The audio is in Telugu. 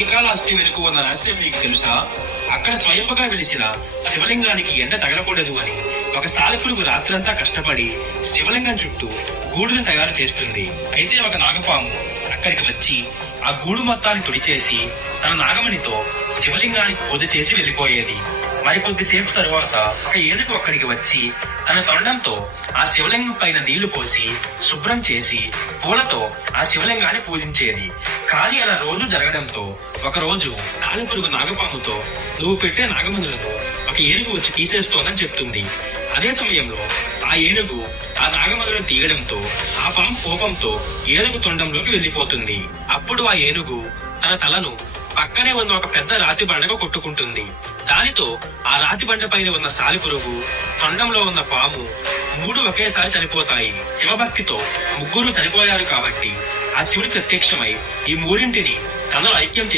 శ్రీకాళహస్తి వెనుక ఉన్న రహస్యం మీకు తెలుసా? అక్కడ స్వయంగా వెలిసిన శివలింగానికి ఎండ తగలకూడదు అని ఒక సాలెపురుగు రాత్రంతా కష్టపడి శివలింగం చుట్టూ గూడును తయారు చేస్తుంది. అయితే ఒక నాగపాము అక్కడికి వచ్చి ఆ గూడు మొత్తాన్ని తుడిచేసి తన నాగమణితో శివలింగానికి పూజ చేసి వెళ్లిపోయేది. మరికొద్దిసేపు తరువాత ఒక ఏనుగు అక్కడికి వచ్చి తన తొండంతో ఆ శివలింగం పైన నీళ్లు పోసి శుభ్రం చేసి పూలతో ఆ శివలింగాన్ని పూజించేది. కానీ అలా రోజు జరగడంతో ఒక రోజు సాలెపురుగు నాగపాముతో నువ్వు పెట్టే నాగమణులను ఒక ఏనుగు వచ్చి తీసేస్తోందని చెప్తుంది. అదే సమయంలో ఆ ఏనుగు ఆ నాగమణులను తీయడంతో ఆ పాము కోపంతో ఏనుగు తొండంలోకి వెళ్లిపోతుంది. అప్పుడు ఆ ఏనుగు తన తలను పక్కనే ఉన్న ఒక పెద్ద రాతి బండగా కొట్టుకుంటుంది. దానితో ఆ రాతి బండ పైన ఉన్న సాలెపురుగు, తొండంలో ఉన్న పాము మూడు ఒకేసారి చనిపోతాయి. శివభక్తితో ముగ్గురు చనిపోయారు కాబట్టి ఆ శివుడి ప్రత్యక్షమై ఈ మూడింటిని తనలో ఐక్యం